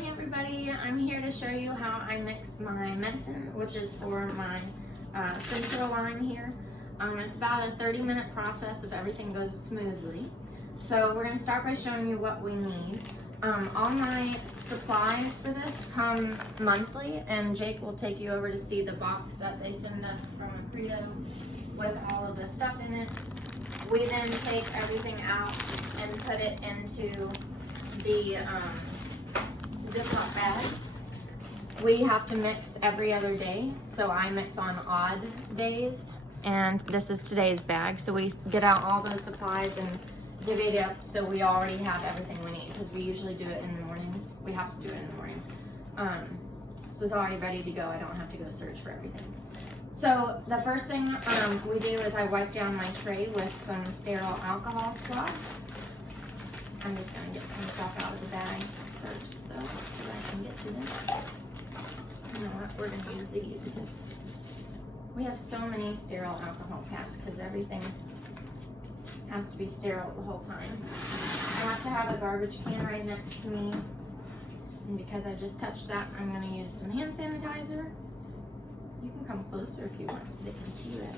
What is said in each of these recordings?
morning, everybody. I'm here to show you how I mix my medicine, which is for my central line here. It's about a 30-minute process if everything goes smoothly. So we're going to start by showing you what we need. All my supplies for this come monthly, and Jake will take you over to see the box that they send us from Credo with all of the stuff in it. We then take everything out and put it into the Ziploc bags. We have to mix every other day, so I mix on odd days, and this is today's bag. So we get out all those supplies and divvy it up so we already have everything we need, because we usually do it in the mornings. We have to do it in the mornings. So it's already ready to go. I don't have to go search for everything. So the first thing we do is I wipe down my tray with some sterile alcohol swabs. I'm just going to get some stuff out of the bag first, though, so that I can get to them. You know what? We're going to use these because we have so many sterile alcohol caps because everything has to be sterile the whole time. I have to have a garbage can right next to me, and because I just touched that, I'm going to use some hand sanitizer. You can come closer if you want so they can see that.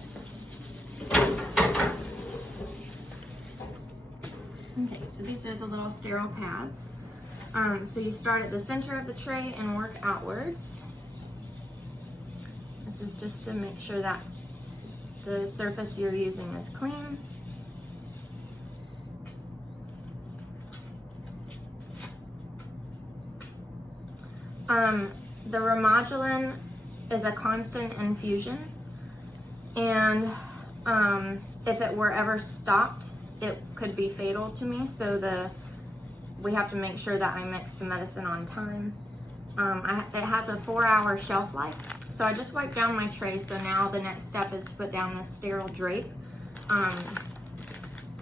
Okay, so these are the little sterile pads. So you start at the center of the tray and work outwards. This is just to make sure that the surface you're using is clean. The Remodulin is a constant infusion, and if it were ever stopped, it could be fatal to me. So we have to make sure that I mix the medicine on time. It has a 4-hour shelf life, so I just wiped down my tray. So now the next step is to put down this sterile drape,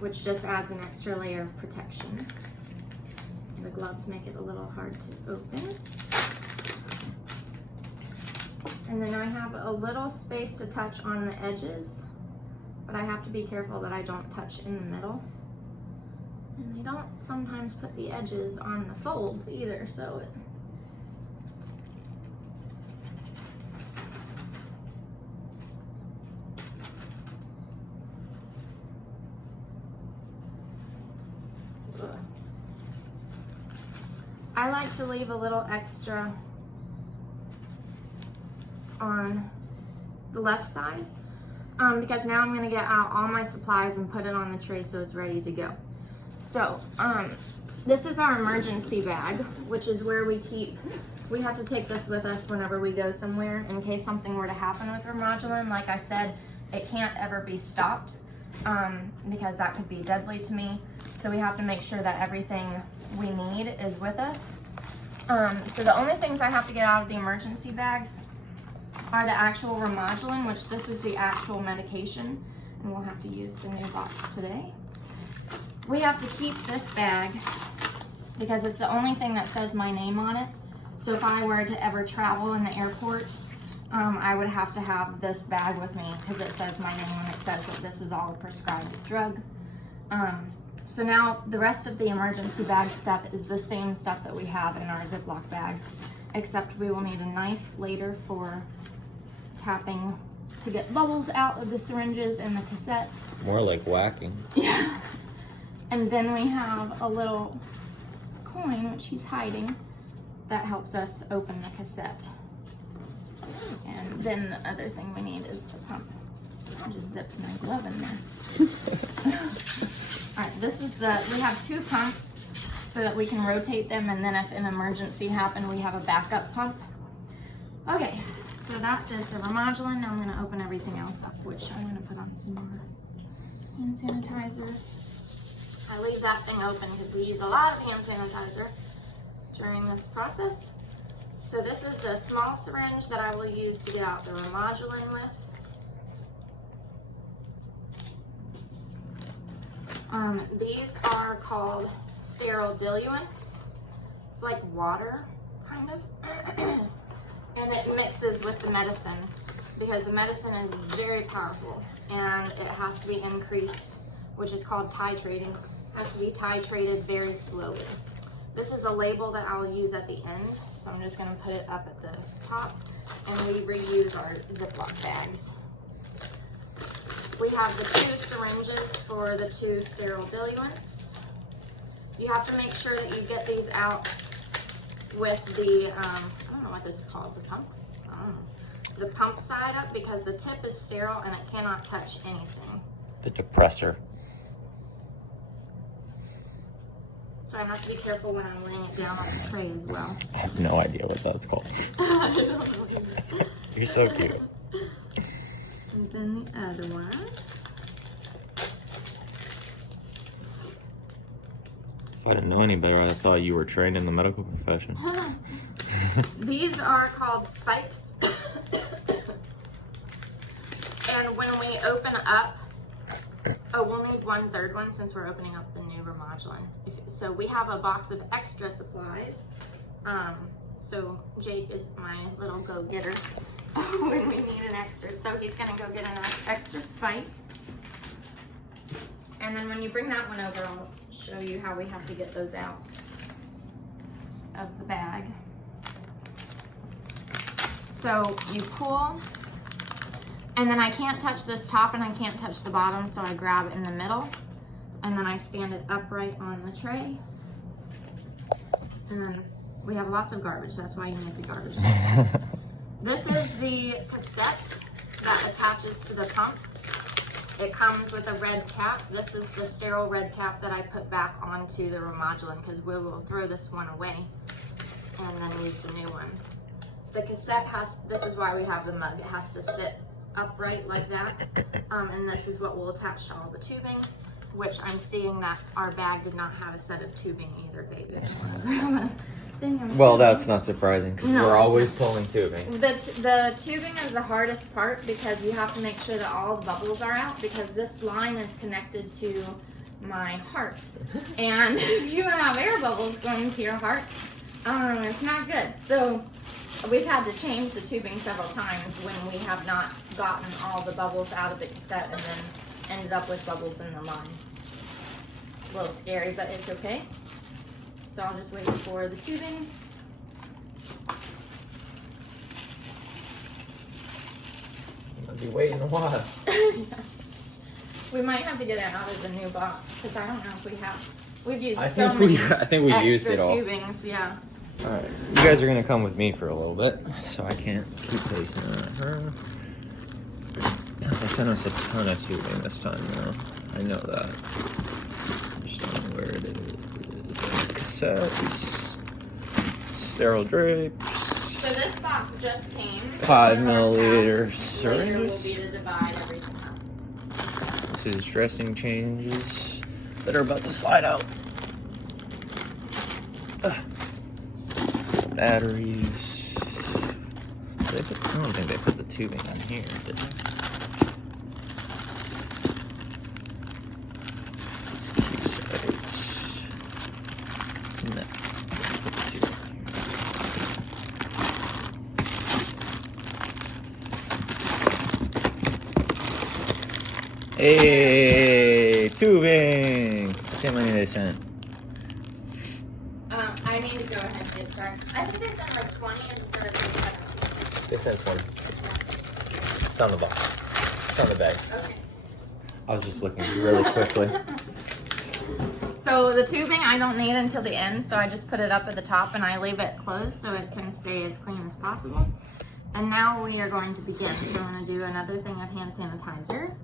which just adds an extra layer of protection. The gloves make it a little hard to open. And then I have a little space to touch on the edges, but I have to be careful that I don't touch in the middle. And they don't sometimes put the edges on the folds either, so I like to leave a little extra on the left side because now I'm going to get out all my supplies and put it on the tray so it's ready to go. So this is our emergency bag, which is where we have to take this with us whenever we go somewhere in case something were to happen with Remodulin. Like I said, it can't ever be stopped because that could be deadly to me. So we have to make sure that everything we need is with us. So the only things I have to get out of the emergency bags are the actual Remodulin, which this is the actual medication, and we'll have to use the new box today. We have to keep this bag because it's the only thing that says my name on it. So if I were to ever travel in the airport, I would have to have this bag with me because it says my name and it says that this is all a prescribed drug. So now the rest of the emergency bag stuff is the same stuff that we have in our Ziploc bags, except we will need a knife later for tapping to get bubbles out of the syringes and the cassette. More like whacking. Yeah. And then we have a little coin, which he's hiding, that helps us open the cassette. And then the other thing we need is the pump. I just zipped my glove in there. All right, we have 2 pumps so that we can rotate them, and then if an emergency happened, we have a backup pump. Okay, so that is the Remodulin. Now I'm going to open everything else up, which I'm going to put on some more hand sanitizer. I leave that thing open because we use a lot of hand sanitizer during this process. So this is the small syringe that I will use to get out the Remodulin with. These are called sterile diluents. It's like water, kind of. And it mixes with the medicine because the medicine is very powerful and it has to be increased, which is called titrating. It has to be titrated very slowly. This is a label that I'll use at the end, so I'm just gonna put it up at the top, and we reuse our Ziploc bags. We have the 2 syringes for the 2 sterile diluents. You have to make sure that you get these out with the, I don't know what this is called, the pump? I don't know. The pump side up, because the tip is sterile and it cannot touch anything. The depressor. So I have to be careful when I'm laying it down on the tray as well. I have no idea what that's called. I don't know either. You're so cute. And then the other one. If I didn't know any better, I thought you were trained in the medical profession. These are called spikes. And when we open up, oh, we'll need 1/3 one since we're opening up the new Remodulin. So we have a box of extra supplies. So Jake is my little go-getter when we need an extra. So he's gonna go get an extra spike. And then when you bring that one over, I'll show you how we have to get those out of the bag. So you pull, and then I can't touch this top and I can't touch the bottom, so I grab in the middle, and then I stand it upright on the tray. And then we have lots of garbage, that's why you make the garbage sets. This is the cassette that attaches to the pump. It comes with a red cap. This is the sterile red cap that I put back onto the Remodulin, because we will throw this one away and then use the new one. The cassette this is why we have the mug. It has to sit upright like that. And this is what will attach to all the tubing, which I'm seeing that our bag did not have a set of tubing either, baby. Well, that's not surprising, because No, we're it's always pulling tubing. The tubing is the hardest part, because you have to make sure that all the bubbles are out, because this line is connected to my heart. And if you have air bubbles going to your heart, it's not good. So we've had to change the tubing several times when we have not gotten all the bubbles out of the cassette and then ended up with bubbles in the line. A little scary, but it's okay. So I'll just wait for the tubing. I'll be waiting a while. We might have to get it out of the new box, because I don't know if we have. We've used I so think many we've used it all. tubings, yeah. Alright, you guys are gonna come with me for a little bit, so I can't keep pacing on her. They sent us a ton of tubing this time, though. I know that. Just don't know where it is. Cassettes, sterile drapes. So this box just came. 5 One of our milliliter tasks later syringes. will be to divide everything up. This is dressing changes that are about to slide out. Batteries. I don't think they put the tubing on here, did they? No, they put the tubing on here. Hey, tubing! Let's see how many they sent. I need to go ahead and get started. I think they sent like 20 instead of 17. They sent 20. It's on the box. It's on the bag. Okay. I was just looking really quickly. So the tubing I don't need until the end, so I just put it up at the top and I leave it closed so it can stay as clean as possible. And now we are going to begin. So I'm going to do another thing of hand sanitizer.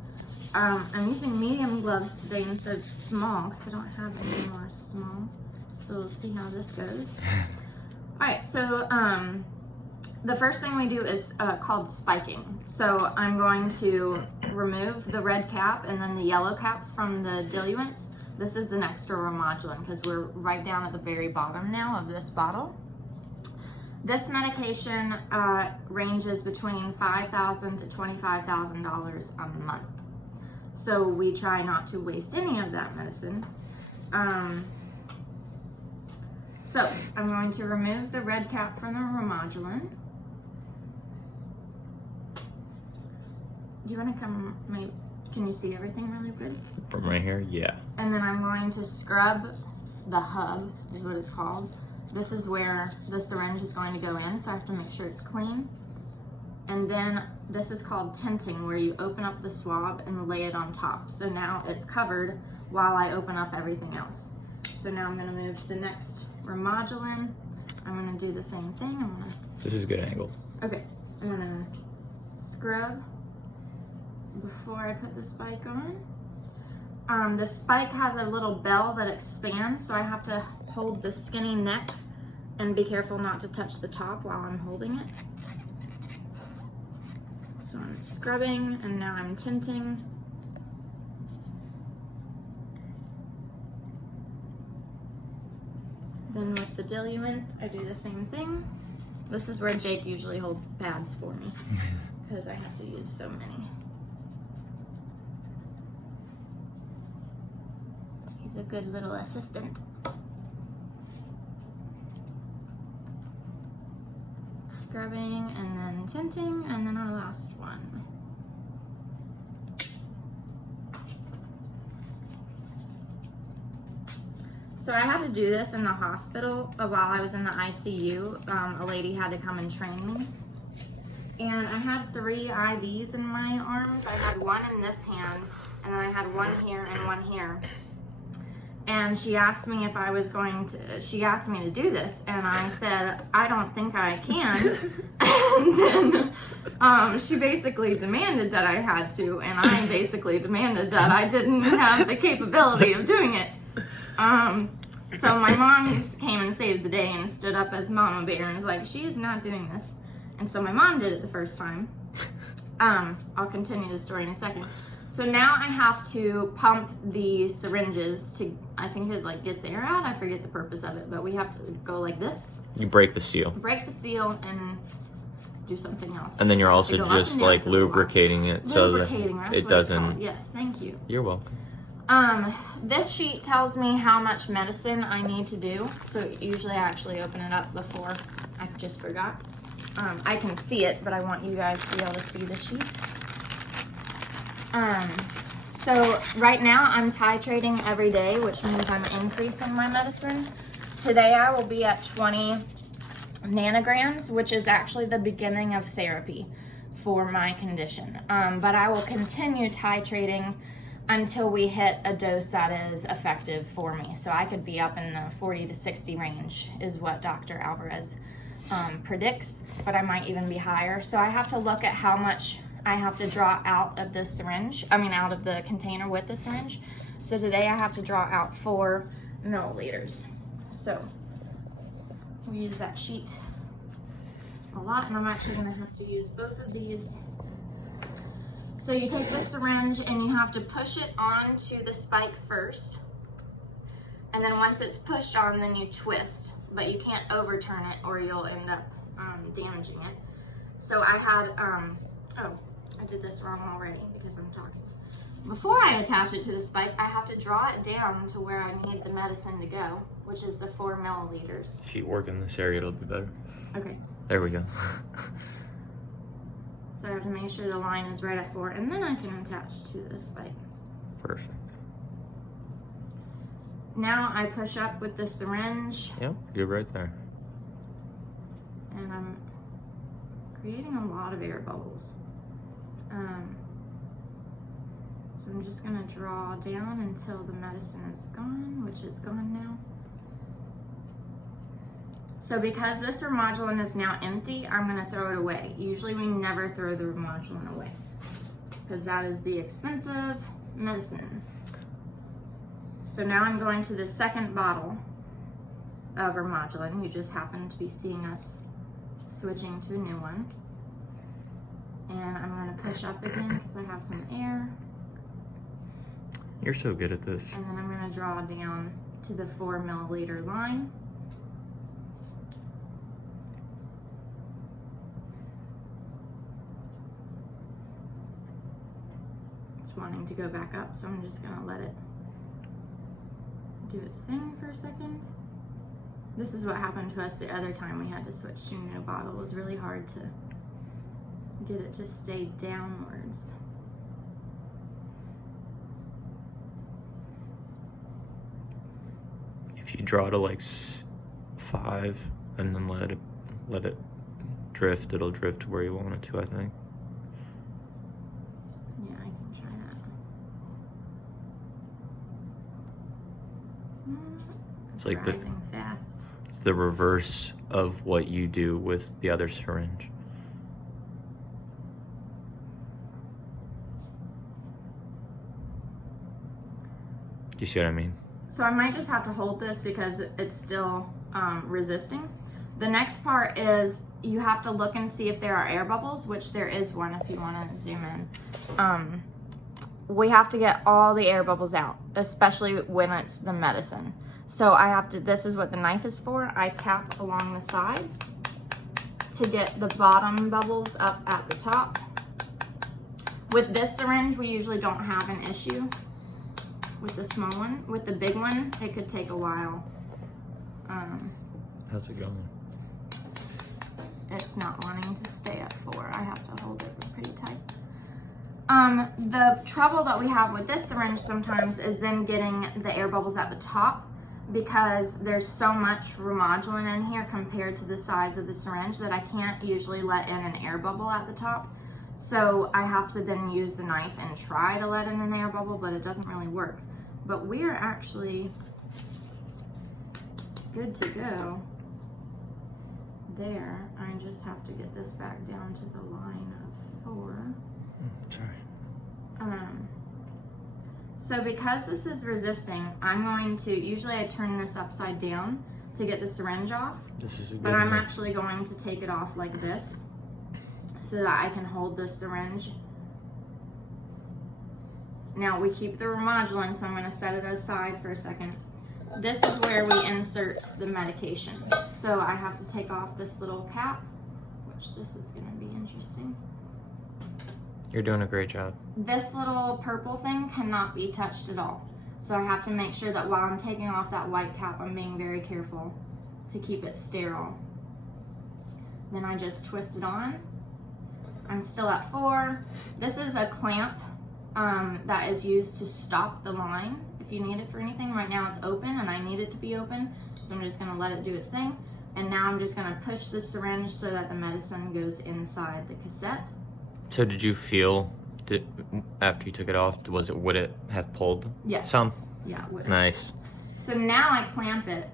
I'm using medium gloves today instead of small, because I don't have any more small. So we'll see how this goes. All right, so the first thing we do is called spiking. So I'm going to remove the red cap and then the yellow caps from the diluents. This is an extra Remodulin, because we're right down at the very bottom now of this bottle. This medication ranges between $5,000 to $25,000 a month. So we try not to waste any of that medicine. So I'm going to remove the red cap from the Remodulin. Do you want to come, can you see everything really good? From right here, yeah. And then I'm going to scrub the hub is what it's called. This is where the syringe is going to go in, so I have to make sure it's clean. And then this is called tinting, where you open up the swab and lay it on top. So now it's covered while I open up everything else. So now I'm gonna move to the next Remodulin. I'm gonna do the same thing. This is a good angle. Okay, I'm gonna scrub before I put the spike on. The spike has a little bell that expands, so I have to hold the skinny neck and be careful not to touch the top while I'm holding it. So I'm scrubbing and now I'm tinting. Then with the diluent, I do the same thing. This is where Jake usually holds the pads for me because I have to use so many. He's a good little assistant. Scrubbing and then tinting, and then our last one. So I had to do this in the hospital while I was in the ICU. A lady had to come and train me. And I had 3 IVs in my arms. I had one in this hand, and then I had one here and one here. And she asked me if I was going to, she asked me to do this, and I said, I don't think I can. And then she basically demanded that I had to, and I basically demanded that I didn't have the capability of doing it. So my mom came and saved the day and stood up as Mama Bear and was like, she is not doing this. And so my mom did it the first time. I'll continue the story in a second. So now I have to pump the syringes to, I think it like gets air out. I forget the purpose of it, but we have to go like this. You break the seal. Break the seal and do something else. And then you're also just like lubricating it so that it doesn't. Yes, thank you. You're welcome. This sheet tells me how much medicine I need to do. So usually I actually open it up before. I just forgot. I can see it, but I want you guys to be able to see the sheet. So right now I'm titrating every day, which means I'm increasing my medicine. Today I will be at 20 nanograms, which is actually the beginning of therapy for my condition. But I will continue titrating until we hit a dose that is effective for me. So I could be up in the 40 to 60 range is what Dr. Alvarez predicts, but I might even be higher. So I have to look at how much I have to draw out of the syringe, out of the container with the syringe. So today I have to draw out 4 milliliters. So we use that sheet a lot, and I'm actually gonna have to use both of these. So you take the syringe and you have to push it onto the spike first. And then once it's pushed on, then you twist, but you can't overturn it or you'll end up damaging it. So I had, oh, I did this wrong already because I'm talking. Before I attach it to the spike, I have to draw it down to where I need the medicine to go, which is the 4 milliliters. If you work in this area, it'll be better. Okay. There we go. So I have to make sure the line is right at 4, and then I can attach to the spike. Perfect. Now I push up with the syringe. Yep, you're right there. And I'm creating a lot of air bubbles. So I'm just gonna draw down until the medicine is gone, which it's gone now. So because this Remodulin is now empty, I'm gonna throw it away. Usually we never throw the Remodulin away because that is the expensive medicine. So now I'm going to the second bottle of Remodulin. You just happen to be seeing us switching to a new one. And I'm gonna push up again because I have some air. You're so good at this. And then I'm gonna draw down to the 4 milliliter line. It's wanting to go back up, so I'm just gonna let it do its thing for a second. This is what happened to us the other time we had to switch to a new bottle. It was really hard to get it to stay downwards. If you draw to like 5 and then let it drift. It'll drift to where you want it to, I think. Yeah, I can try that. It's like rising fast. It's the reverse of what you do with the other syringe. Do you see what I mean? So I might just have to hold this because it's still resisting. The next part is you have to look and see if there are air bubbles, which there is one if you want to zoom in. We have to get all the air bubbles out, especially when it's the medicine. So I have to, this is what the knife is for. I tap along the sides to get the bottom bubbles up at the top. With this syringe, we usually don't have an issue with the small one. With the big one, it could take a while. How's it going? It's not wanting to stay at 4. I have to hold it pretty tight. The trouble that we have with this syringe sometimes is then getting the air bubbles at the top, because there's so much Remodulin in here compared to the size of the syringe that I can't usually let in an air bubble at the top. So I have to then use the knife and try to let in an air bubble, but it doesn't really work. But we are actually good to go there. I just have to get this back down to the line of 4. Sorry. So because this is resisting, I'm going to, usually I turn this upside down to get the syringe off, This is a good but I'm one. actually going to take it off like this so that I can hold the syringe. Now we keep the Remodulin, so I'm going to set it aside for a second. This is where we insert the medication. So I have to take off this little cap, which this is going to be interesting. You're doing a great job. This little purple thing cannot be touched at all. So I have to make sure that while I'm taking off that white cap, I'm being very careful to keep it sterile. Then I just twist it on. I'm still at 4. This is a clamp that is used to stop the line if you need it for anything. Right now it's open and I need it to be open, so I'm just gonna let it do its thing. And now I'm just gonna push the syringe so that the medicine goes inside the cassette. So did you feel, after you took it off, would it have pulled some? Yeah, it would. Nice. So now I clamp it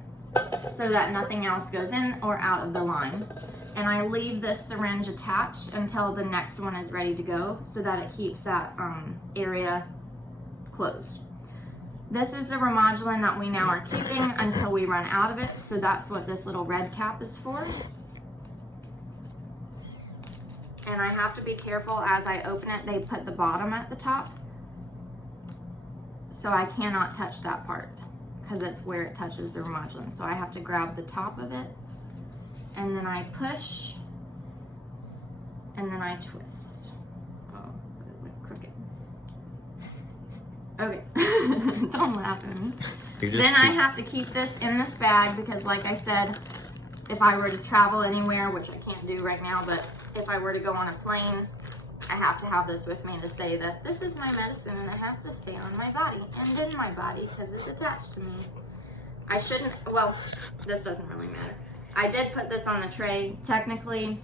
so that nothing else goes in or out of the line. And I leave this syringe attached until the next one is ready to go so that it keeps that area closed. This is the Remodulin that we now are keeping until we run out of it. So that's what this little red cap is for. And I have to be careful as I open it. They put the bottom at the top. So I cannot touch that part because it's where it touches the Remodulin. So I have to grab the top of it and then I push and then I twist. Oh, but it went crooked. Okay, don't laugh at me. Then I have to keep this in this bag because like I said, if I were to travel anywhere, which I can't do right now, but if I were to go on a plane, I have to have this with me to say that this is my medicine and it has to stay on my body and in my body because it's attached to me. I shouldn't, well, this doesn't really matter. I did put this on the tray. Technically,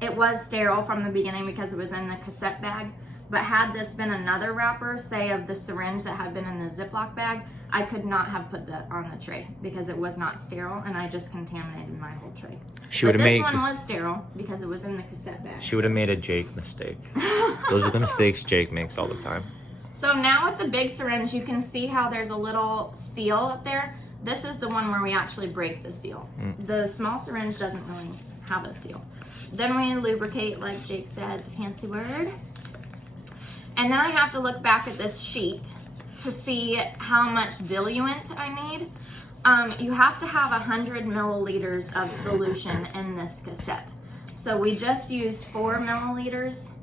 it was sterile from the beginning because it was in the cassette bag, but had this been another wrapper, say of the syringe that had been in the Ziploc bag, I could not have put that on the tray because it was not sterile and I just contaminated my whole tray. But this one was sterile because it was in the cassette bag. She would have made a Jake mistake. Those are the mistakes Jake makes all the time. So now with the big syringe, you can see how there's a little seal up there. This is the one where we actually break the seal. The small syringe doesn't really have a seal. Then we lubricate, like Jake said, the fancy word. And then I have to look back at this sheet to see how much diluent I need. You have to have 100 milliliters of solution in this cassette. So we just used 4 milliliters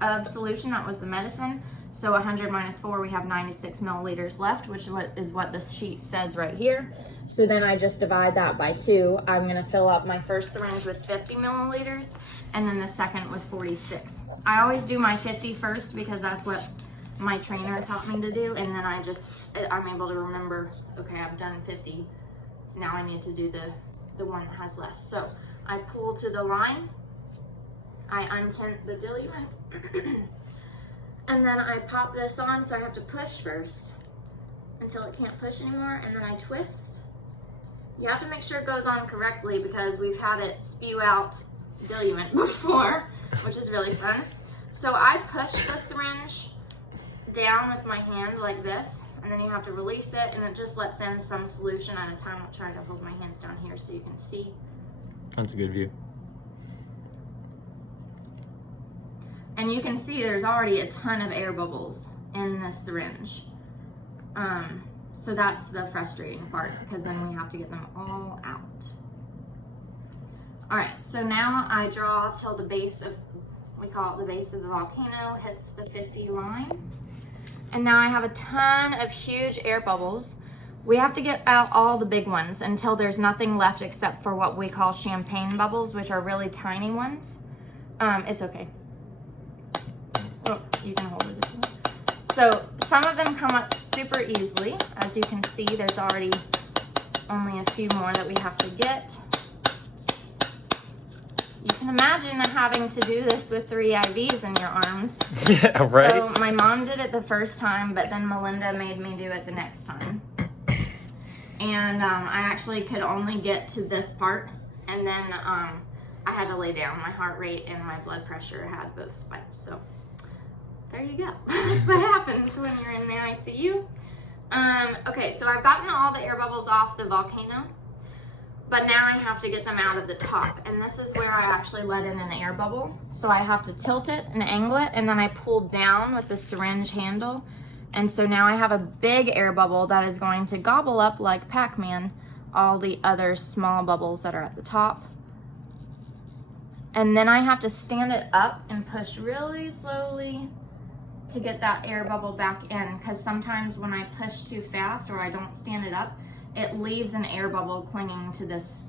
of solution, that was the medicine. So 100 minus 4, we have 96 milliliters left, which is what this sheet says right here. So then I just divide that by 2. I'm gonna fill up my first syringe with 50 milliliters and then the second with 46. I always do my 50 first because that's what my trainer taught me to do, and then I'm able to remember, okay, I've done 50. Now I need to do the one that has less. So I pull to the line, I untent the diluent, and then I pop this on, so I have to push first until it can't push anymore, and then I twist. You have to make sure it goes on correctly because we've had it spew out diluent before, which is really fun. So I push the syringe down with my hand like this, and then you have to release it, and it just lets in some solution at a time. I'll try to hold my hands down here so you can see. That's a good view. And you can see there's already a ton of air bubbles in this syringe. So that's the frustrating part, because then we have to get them all out. All right, so now I draw till the base of, we call it the base of the volcano, hits the 50 line. And now I have a ton of huge air bubbles. We have to get out all the big ones until there's nothing left except for what we call champagne bubbles, which are really tiny ones. It's okay. Oh, you can hold it if you want. So some of them come up super easily. As you can see, there's already only a few more that we have to get. You can imagine having to do this with 3 IVs in your arms. Yeah, right. So my mom did it the first time, but then Melinda made me do it the next time. And I actually could only get to this part, and then I had to lay down. My heart rate and my blood pressure had both spiked. So there you go. That's what happens when you're in the ICU. Okay, so I've gotten all the air bubbles off the volcano, but now I have to get them out of the top. And this is where I actually let in an air bubble. So I have to tilt it and angle it, and then I pull down with the syringe handle. And so now I have a big air bubble that is going to gobble up like Pac-Man all the other small bubbles that are at the top. And then I have to stand it up and push really slowly to get that air bubble back in, because sometimes when I push too fast or I don't stand it up, it leaves an air bubble clinging to this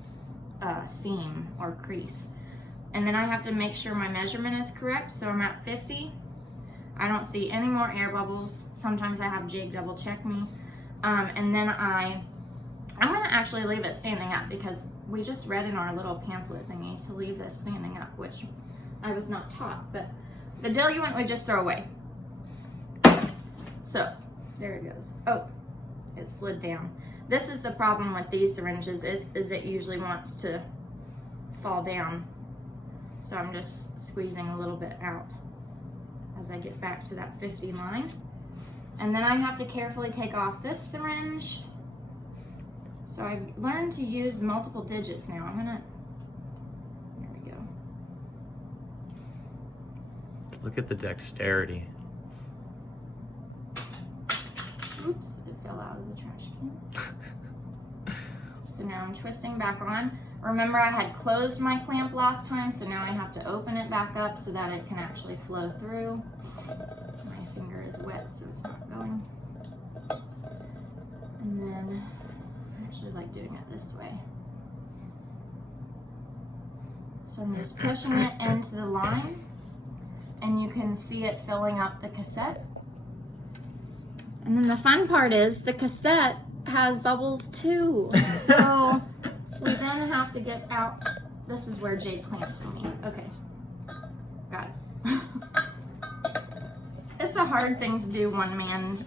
seam or crease. And then I have to make sure my measurement is correct, so I'm at 50. I don't see any more air bubbles. Sometimes I have Jake double check me. And then I'm gonna actually leave it standing up, because we just read in our little pamphlet thingy to leave this standing up, which I was not taught, but the diluent we just throw away. So there it goes. Oh, it slid down. This is the problem with these syringes, is it usually wants to fall down. So I'm just squeezing a little bit out as I get back to that 50 line. And then I have to carefully take off this syringe. So I've learned to use multiple digits now. There we go. Look at the dexterity. Oops, it fell out of the trash can. So now I'm twisting back on. Remember, I had closed my clamp last time, so now I have to open it back up so that it can actually flow through. My finger is wet, so it's not going. And then I actually like doing it this way. So I'm just pushing it into the line, and you can see it filling up the cassette. And then the fun part is the cassette has bubbles too. So we then have to get out. This is where Jade clamps for me. Okay, got it. It's a hard thing to do one man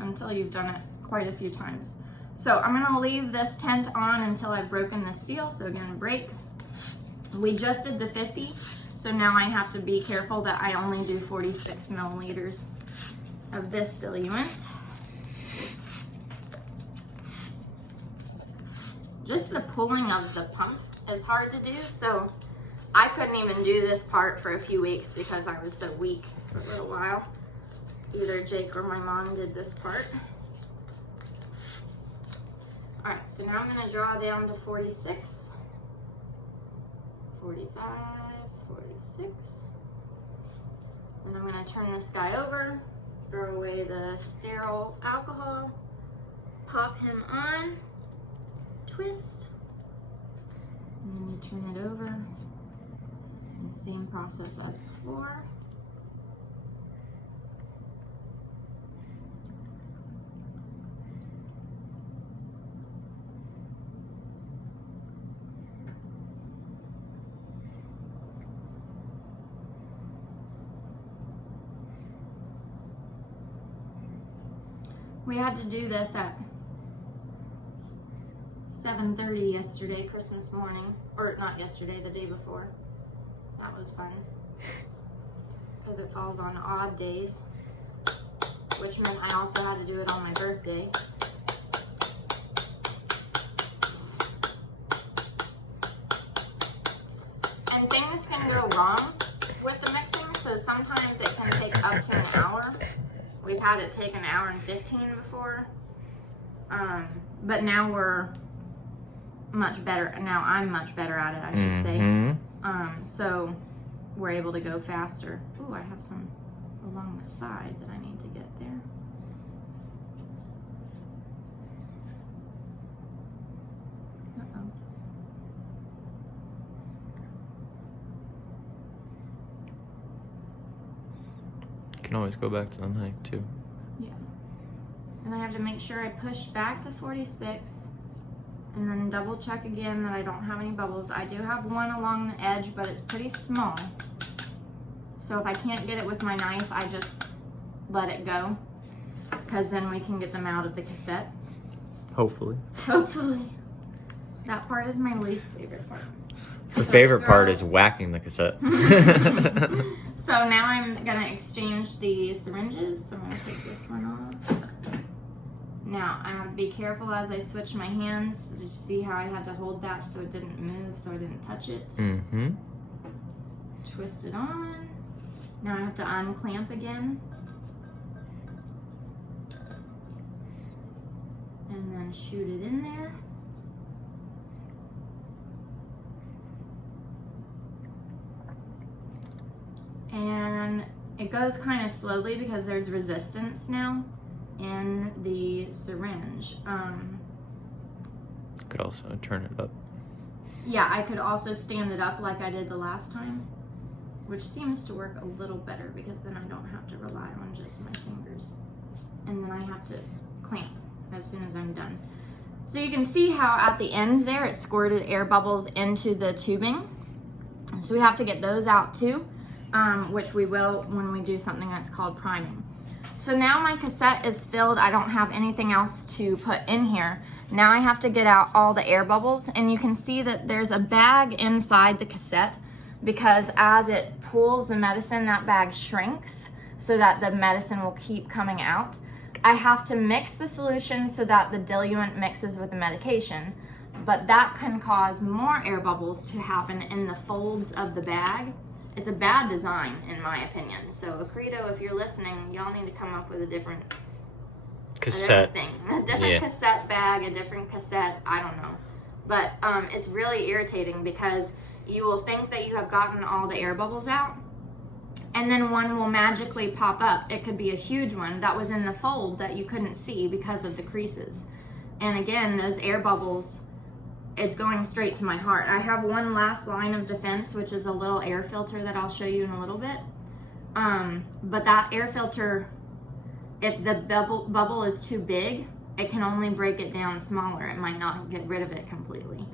until you've done it quite a few times. So I'm gonna leave this tent on until I've broken the seal. So again, break. We just did the 50. So now I have to be careful that I only do 46 milliliters of this diluent. Just the pulling of the pump is hard to do, so I couldn't even do this part for a few weeks because I was so weak for a little while. Either Jake or my mom did this part. All right, so now I'm gonna draw down to 46, 45, 46. Then I'm gonna turn this guy over, throw away the sterile alcohol, pop him on, twist, and then you turn it over. And the same process as before. We had to do this at 7:30 yesterday, Christmas morning. Or not yesterday, the day before. That was fun. Because it falls on odd days. Which meant I also had to do it on my birthday. And things can go wrong with the mixing, so sometimes it can take up to an hour. We've had it take an hour and 15 before. But now we're much better. Now I'm much better at it, I should say. So we're able to go faster. Ooh, I have some along the side that I need to get there. Uh-oh. You can always go back to the knife too. Yeah. And I have to make sure I push back to 46 and then double check again that I don't have any bubbles. I do have one along the edge, but it's pretty small. So if I can't get it with my knife, I just let it go, because then we can get them out of the cassette. Hopefully. Hopefully. That part is my least favorite part. The favorite part is whacking the cassette. So now I'm gonna exchange the syringes. So I'm gonna take this one off. Now I have to be careful as I switch my hands. Did you see how I had to hold that so it didn't move, so I didn't touch it? Twist it on. Now I have to unclamp again. And then shoot it in there. And it goes kind of slowly because there's resistance now in the syringe. Could also turn it up. Yeah, I could also stand it up like I did the last time, which seems to work a little better because then I don't have to rely on just my fingers. And then I have to clamp as soon as I'm done. So you can see how at the end there it squirted air bubbles into the tubing. So we have to get those out too, which we will when we do something that's called priming. So now my cassette is filled. I don't have anything else to put in here. Now I have to get out all the air bubbles, and you can see that there's a bag inside the cassette because as it pulls the medicine, that bag shrinks so that the medicine will keep coming out. I have to mix the solution so that the diluent mixes with the medication, but that can cause more air bubbles to happen in the folds of the bag. It's a bad design, in my opinion. So, Acredo, if you're listening, y'all need to come up with a different cassette thing. A different cassette bag, a different cassette, I don't know. But it's really irritating because you will think that you have gotten all the air bubbles out, and then one will magically pop up. It could be a huge one that was in the fold that you couldn't see because of the creases. And again, those air bubbles, it's going straight to my heart. I have one last line of defense, which is a little air filter that I'll show you in a little bit. But that air filter, if the bubble is too big, it can only break it down smaller. It might not get rid of it completely.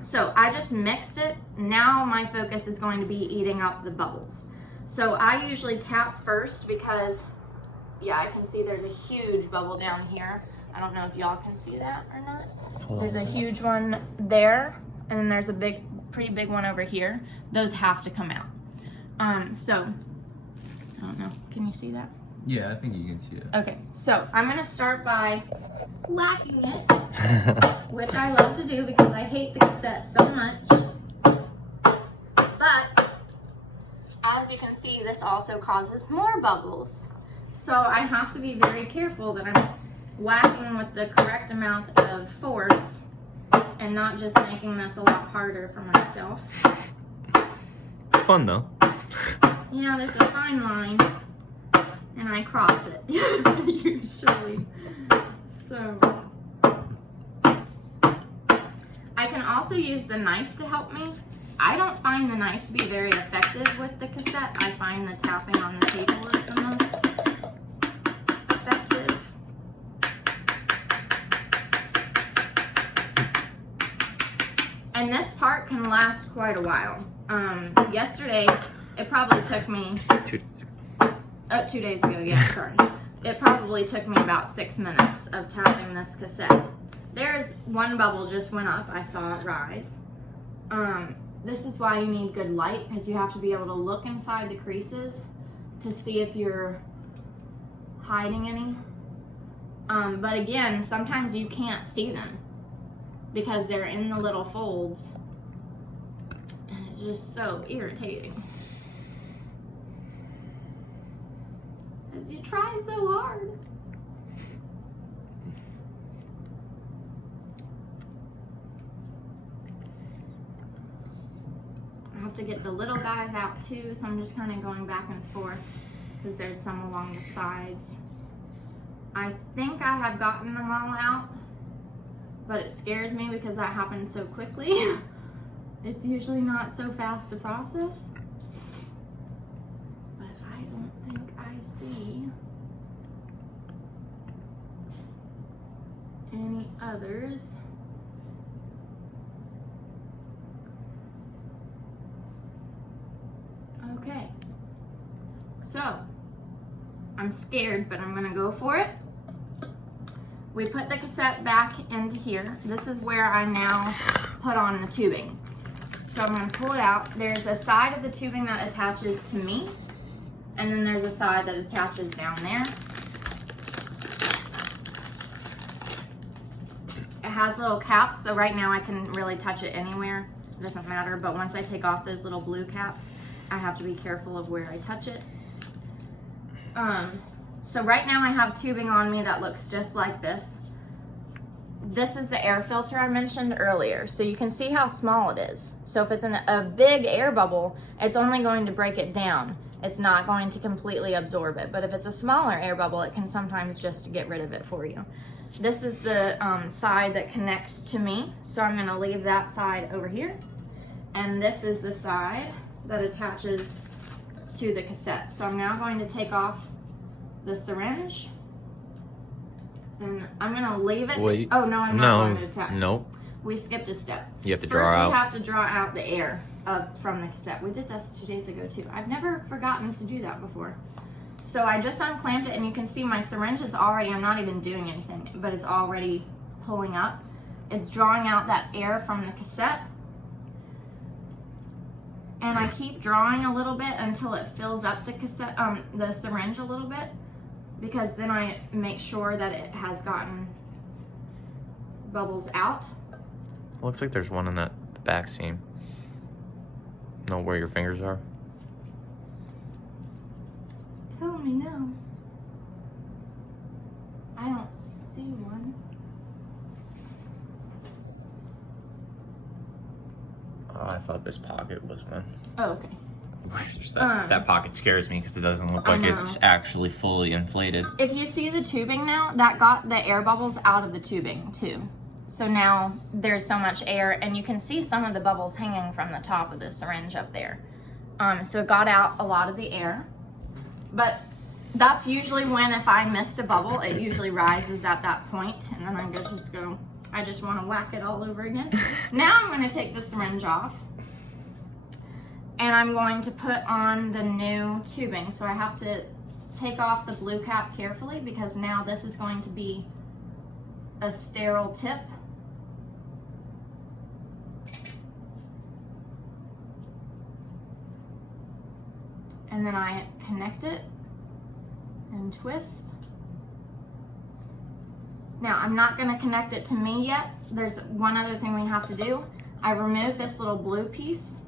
So I just mixed it. Now my focus is going to be eating up the bubbles. So I usually tap first because, yeah, I can see there's a huge bubble down here. I don't know if y'all can see that or not. There's a huge one there, and then there's a pretty big one over here. Those have to come out. So, I don't know. Can you see that? Yeah, I think you can see it. Okay, so I'm gonna start by whacking it, which I love to do because I hate the cassette so much. But, as you can see, this also causes more bubbles. So I have to be very careful that I'm whacking with the correct amount of force and not just making this a lot harder for myself. It's fun though. Yeah, there's a fine line, and I cross it usually. So I can also use the knife to help me. I don't find the knife to be very effective with the cassette. I find the tapping on the table is the most effective. And this part can last quite a while. Yesterday, it probably took me 2 days ago, yeah, sorry. it probably took me about 6 minutes of tapping this cassette. There's one bubble just went up. I saw it rise. This is why you need good light, because you have to be able to look inside the creases to see if you're hiding any. But again, sometimes you can't see them because they're in the little folds, and it's just so irritating. Because you try so hard. I have to get the little guys out too, so I'm just kind of going back and forth because there's some along the sides. I think I have gotten them all out, but it scares me because that happens so quickly. It's usually not so fast to process. But I don't think I see any others. Okay, so I'm scared, but I'm gonna go for it. We put the cassette back into here. This is where I now put on the tubing. So I'm gonna pull it out. There's a side of the tubing that attaches to me, and then there's a side that attaches down there. It has little caps, so right now I can really touch it anywhere. It doesn't matter, but once I take off those little blue caps, I have to be careful of where I touch it. So right now I have tubing on me that looks just like this. This is the air filter I mentioned earlier. So you can see how small it is. So if it's in a big air bubble, it's only going to break it down. It's not going to completely absorb it. But if it's a smaller air bubble, it can sometimes just get rid of it for you. This is the side that connects to me. So I'm gonna leave that side over here. And this is the side that attaches to the cassette. So I'm now going to take off the syringe, and I'm gonna leave it. Wait. Oh no, I'm not going to attach. Nope. We skipped a step. You have to draw First, out. we have to draw out the air from the cassette. We did this 2 days ago too. I've never forgotten to do that before. So I just unclamped it, and you can see my syringe is already, I'm not even doing anything, but it's already pulling up. It's drawing out that air from the cassette. And I keep drawing a little bit until it fills up the cassette, the syringe a little bit, because then I make sure that it has gotten bubbles out. Looks like there's one in that back seam. Know where your fingers are? Tell me now. I don't see one. Oh, I thought this pocket was one. Oh, okay. That pocket scares me because it doesn't look like it's actually fully inflated. If you see the tubing now, that got the air bubbles out of the tubing too. So now there's so much air, and you can see some of the bubbles hanging from the top of the syringe up there. So it got out a lot of the air. But that's usually when, if I missed a bubble, it usually rises at that point, and then I just want to whack it all over again. Now I'm going to take the syringe off, and I'm going to put on the new tubing. So I have to take off the blue cap carefully, because now this is going to be a sterile tip. And then I connect it and twist. Now, I'm not going to connect it to me yet. There's one other thing we have to do. I remove this little blue piece,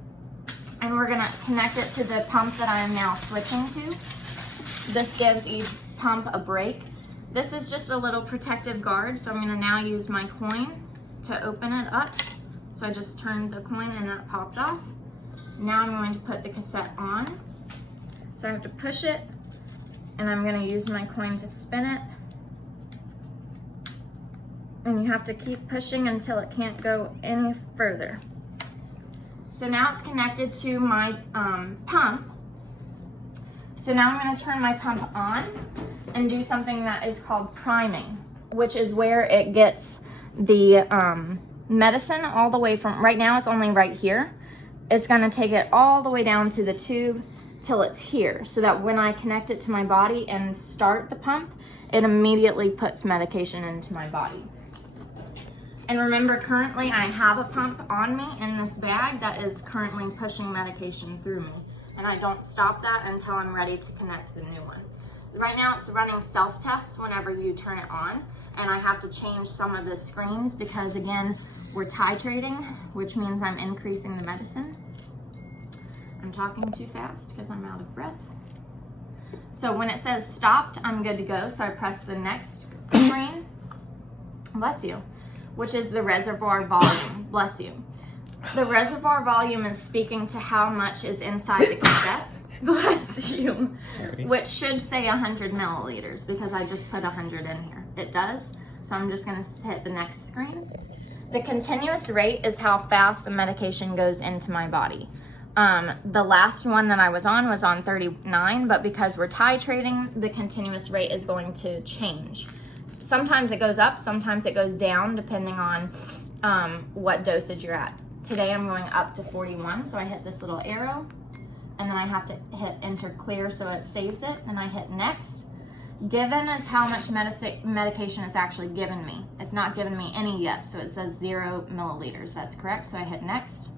and we're going to connect it to the pump that I am now switching to. This gives each pump a break. This is just a little protective guard, so I'm going to now use my coin to open it up. So I just turned the coin and that popped off. Now I'm going to put the cassette on. So I have to push it, and I'm going to use my coin to spin it. And you have to keep pushing until it can't go any further. So now it's connected to my pump. So now I'm going to turn my pump on and do something that is called priming, which is where it gets the medicine all the way from, right now it's only right here. It's going to take it all the way down to the tube till it's here, so that when I connect it to my body and start the pump, it immediately puts medication into my body. And remember, currently I have a pump on me in this bag that is currently pushing medication through me. And I don't stop that until I'm ready to connect the new one. Right now it's running self-tests whenever you turn it on. And I have to change some of the screens because, again, we're titrating, which means I'm increasing the medicine. I'm talking too fast because I'm out of breath. So when it says stopped, I'm good to go. So I press the next screen, bless you, which is the reservoir volume, bless you. The reservoir volume is speaking to how much is inside the cassette, bless you, Sorry. which should say 100 milliliters because I just put 100 in here. It does, so I'm just gonna hit the next screen. The continuous rate is how fast the medication goes into my body. The last one that I was on 39, but because we're titrating, the continuous rate is going to change. Sometimes it goes up, sometimes it goes down, depending on what dosage you're at. Today I'm going up to 41, so I hit this little arrow, and then I have to hit enter clear so it saves it, and I hit next. Given is how much medication it's actually given me. It's not given me any yet, so it says 0 milliliters. That's correct, so I hit next.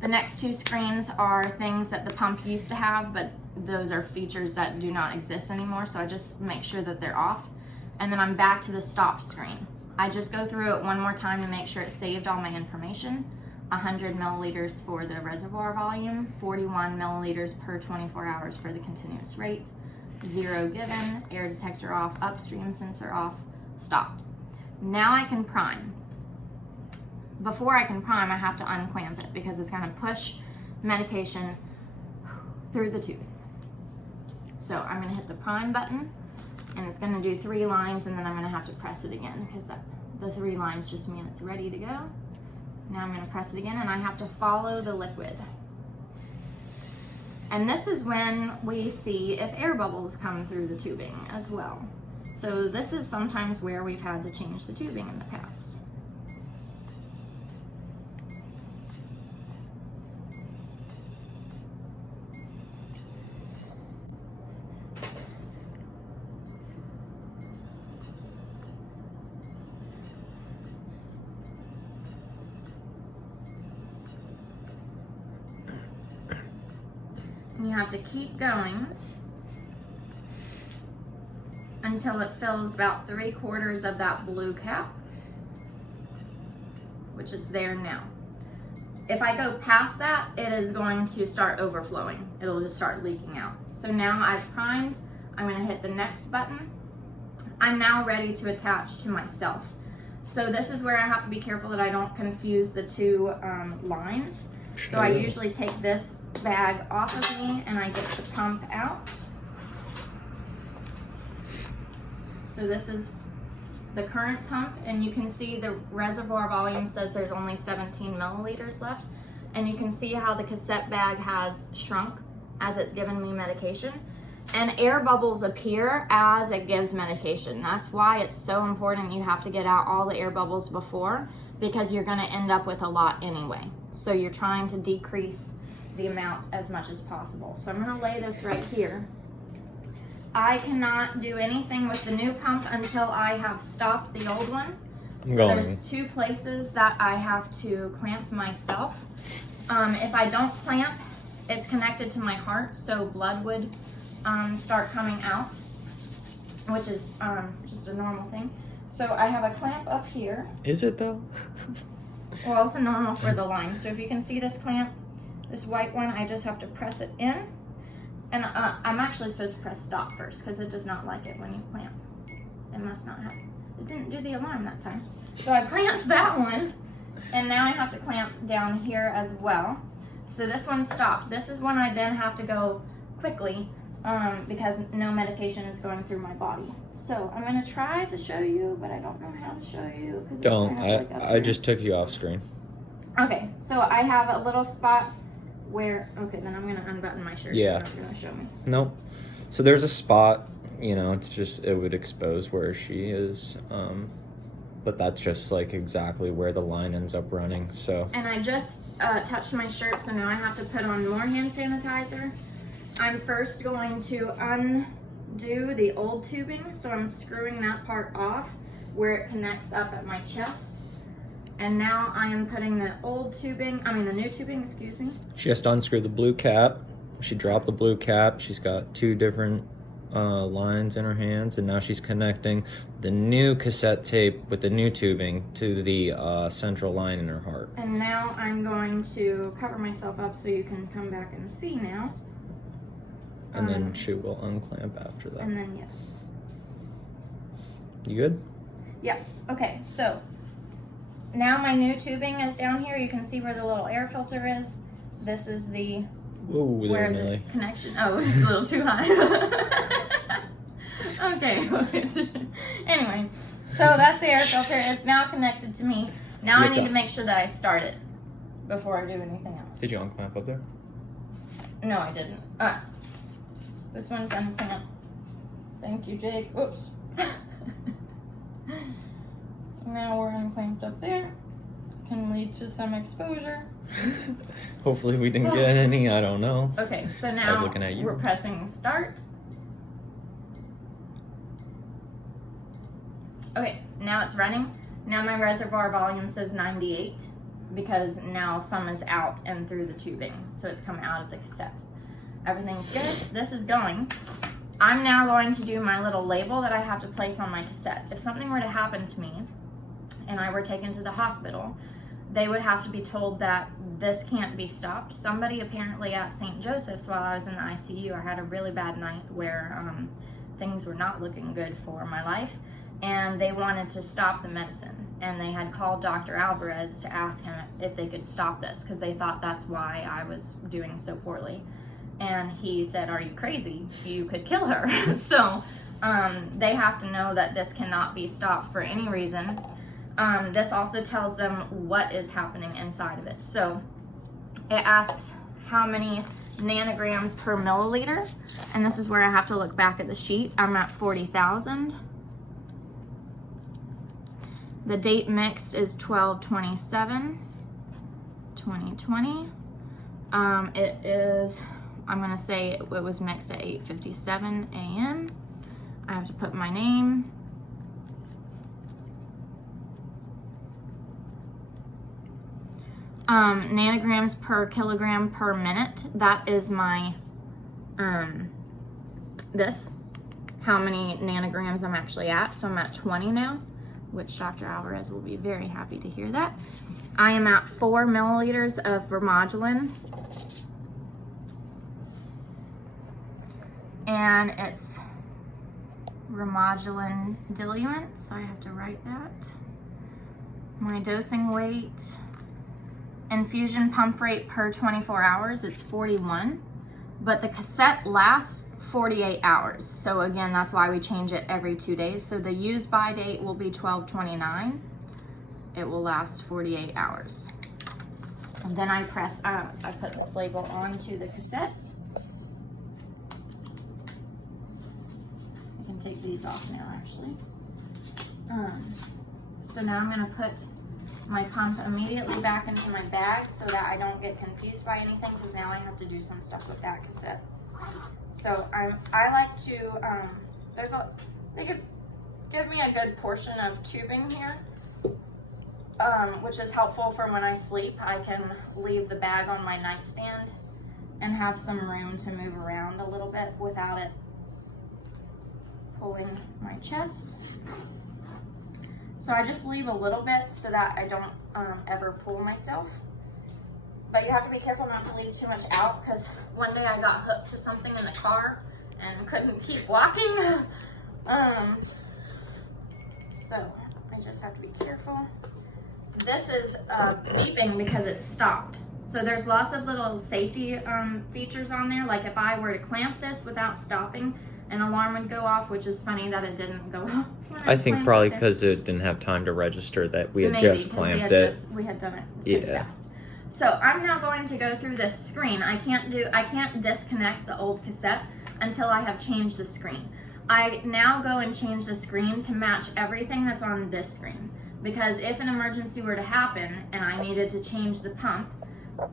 The next two screens are things that the pump used to have, but those are features that do not exist anymore, so I just make sure that they're off. And then I'm back to the stop screen. I just go through it one more time to make sure it saved all my information. 100 milliliters for the reservoir volume, 41 milliliters per 24 hours for the continuous rate, 0 given, air detector off, upstream sensor off, stopped. Now I can prime. Before I can prime, I have to unclamp it because it's gonna push medication through the tube. So I'm gonna hit the prime button, and it's gonna do 3 lines, and then I'm gonna have to press it again because the 3 lines just mean it's ready to go. Now I'm gonna press it again, and I have to follow the liquid. And this is when we see if air bubbles come through the tubing as well. So this is sometimes where we've had to change the tubing in the past. You have to keep going until it fills about 3/4 of that blue cap, which is there now. If I go past that, it is going to start overflowing. It'll just start leaking out. So now I've primed, I'm gonna hit the next button. I'm now ready to attach to myself. So this is where I have to be careful that I don't confuse the two lines. So I usually take this bag off of me and I get the pump out. So this is the current pump, and you can see the reservoir volume says there's only 17 milliliters left. And you can see how the cassette bag has shrunk as it's given me medication. And air bubbles appear as it gives medication. That's why it's so important you have to get out all the air bubbles before, because you're gonna end up with a lot anyway. So you're trying to decrease the amount as much as possible. So I'm gonna lay this right here. I cannot do anything with the new pump until I have stopped the old one. So there's 2 places that I have to clamp myself. If I don't clamp, it's connected to my heart, so blood would start coming out, which is just a normal thing. So I have a clamp up here. Is it though? Well, it's a normal for the line. So if you can see this clamp, this white one, I just have to press it in. And I'm actually supposed to press stop first because it does not like it when you clamp. It must not have. It didn't do the alarm that time. So I've clamped that one, and now I have to clamp down here as well. So this one stopped. This is when I then have to go quickly because no medication is going through my body. So I'm gonna try to show you, but I don't know how to show you. Don't. I just took you off screen. Okay, so I have a little spot where, okay, then I'm gonna unbutton my shirt. Yeah. So you're gonna show me. Nope. So there's a spot, you know, it's just, it would expose where she is but that's just like exactly where the line ends up running. So. And I just touched my shirt, so now I have to put on more hand sanitizer. I'm first going to undo the old tubing, so I'm screwing that part off where it connects up at my chest. And now I am putting the new tubing, excuse me. She has to unscrew the blue cap. She dropped the blue cap. She's got 2 different lines in her hands, and now she's connecting the new cassette tape with the new tubing to the central line in her heart. And now I'm going to cover myself up so you can come back and see now. And then she will unclamp after that. And then yes. You good? Yeah, okay, so now my new tubing is down here. You can see where the little air filter is. This is the Ooh, where there, the connection. Oh, it's a little too high. Okay. Anyway, so that's the air filter. It's now connected to me. Now I need to make sure that I start it before I do anything else. Did you unclamp up there? No, I didn't. This one's unclamped. Thank you, Jake. Oops. Now we're unclamped up there. Can lead to some exposure. Hopefully we didn't get any, I don't know. Okay, so I was now looking at you. we're pressing start. Okay, now it's running. Now my reservoir volume says 98 because now some is out and through the tubing, so it's come out of the cassette. Everything's good. This is going. I'm now going to do my little label that I have to place on my cassette. If something were to happen to me and I were taken to the hospital, they would have to be told that this can't be stopped. Somebody apparently at St. Joseph's while I was in the ICU, I had a really bad night where things were not looking good for my life, and they wanted to stop the medicine. And they had called Dr. Alvarez to ask him if they could stop this because they thought that's why I was doing so poorly. And he said, "Are you crazy? You could kill her." So they have to know that this cannot be stopped for any reason. This also tells them what is happening inside of it. So it asks how many nanograms per milliliter, and this is where I have to look back at the sheet. I'm at 40,000. The date mixed is 12/27/2020. It is, I'm gonna say it was mixed at 8:57 a.m. I have to put my name. Nanograms per kilogram per minute. That is my, how many nanograms I'm actually at. So I'm at 20 now, which Dr. Alvarez will be very happy to hear that. I am at 4 milliliters of Remodulin. And it's Remodulin diluent, so I have to write that. My dosing weight. Infusion pump rate per 24 hours, it's 41, but the cassette lasts 48 hours. So again, that's why we change it every 2 days. So the use by date will be 12/29. It will last 48 hours. And then I put this label onto the cassette. I can take these off now, actually. So now I'm gonna put my pump immediately back into my bag so that I don't get confused by anything, because now I have to do some stuff with that cassette. So I like to, they could give me a good portion of tubing here, which is helpful for when I sleep. I can leave the bag on my nightstand and have some room to move around a little bit without it pulling my chest. So I just leave a little bit so that I don't ever pull myself. But you have to be careful not to leave too much out, because one day I got hooked to something in the car and couldn't keep walking. So I just have to be careful. This is beeping because it's stopped. So there's lots of little safety features on there. Like if I were to clamp this without stopping, an alarm would go off, which is funny that it didn't go off. I think probably because it didn't have time to register that we had just clamped it. We had done it pretty fast. So I'm now going to go through this screen. I can't disconnect the old cassette until I have changed the screen. I now go and change the screen to match everything that's on this screen. because if an emergency were to happen and I needed to change the pump,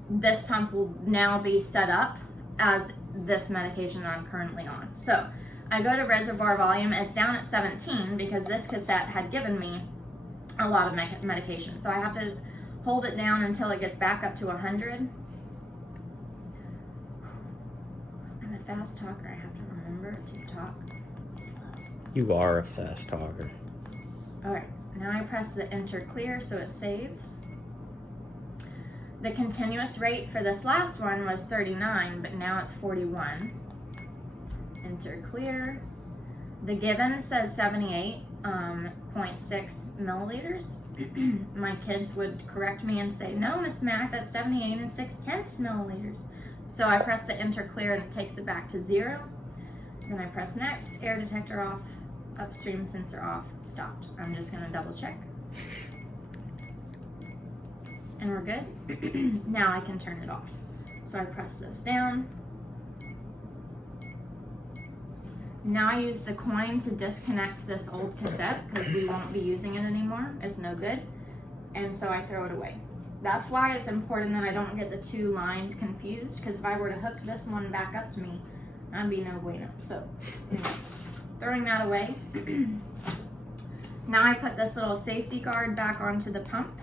this pump will now be set up as this medication that I'm currently on. So I go to reservoir volume, it's down at 17 because this cassette had given me a lot of medication. So I have to hold it down until it gets back up to 100. I'm a fast talker, I have to remember to talk slow. You are a fast talker. All right, now I press the enter clear so it saves. The continuous rate for this last one was 39, but now it's 41. Enter clear. The given says 78.6 milliliters. My kids would correct me and say, no, Miss Mac, that's 78 and 6/10 milliliters. So I press the enter clear and it takes it back to 0. Then I press next, air detector off, upstream sensor off, stopped. I'm just gonna double check. And we're good. Now I can turn it off. So I press this down. Now I use the coin to disconnect this old cassette because we won't be using it anymore. It's no good. And so I throw it away. That's why it's important that I don't get the two lines confused, because if I were to hook this one back up to me, that'd be no bueno. So, anyway, throwing that away. Now I put this little safety guard back onto the pump.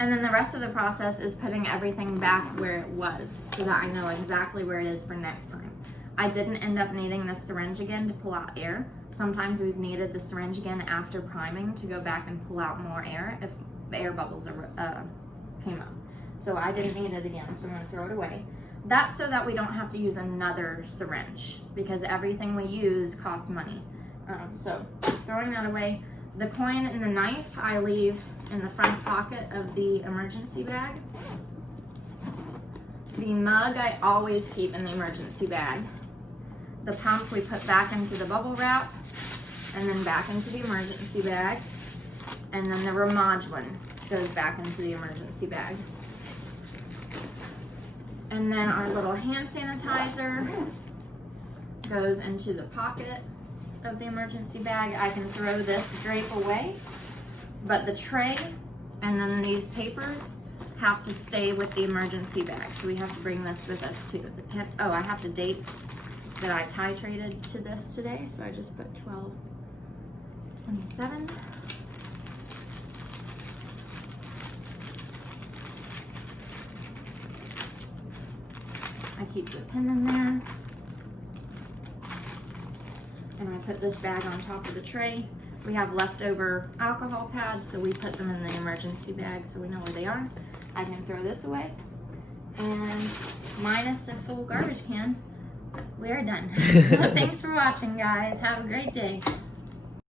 And then the rest of the process is putting everything back where it was so that I know exactly where it is for next time. I didn't end up needing the syringe again to pull out air. Sometimes we've needed the syringe again after priming to go back and pull out more air if the air bubbles came up. So I didn't need it again, so I'm gonna throw it away. That's so that we don't have to use another syringe because everything we use costs money. So throwing that away. The coin and the knife I leave in the front pocket of the emergency bag. The mug I always keep in the emergency bag. The pump we put back into the bubble wrap and then back into the emergency bag. And then the Remodulin goes back into the emergency bag. And then our little hand sanitizer goes into the pocket of the emergency bag. I can throw this drape away, but the tray and then these papers have to stay with the emergency bag. So we have to bring this with us too. Oh, I have to date that I titrated to this today. So I just put 12/27. I keep the pin in there. And I put this bag on top of the tray. We have leftover alcohol pads, so we put them in the emergency bag so we know where they are. I can throw this away. And minus a full garbage can, we are done. Thanks for watching, guys. Have a great day.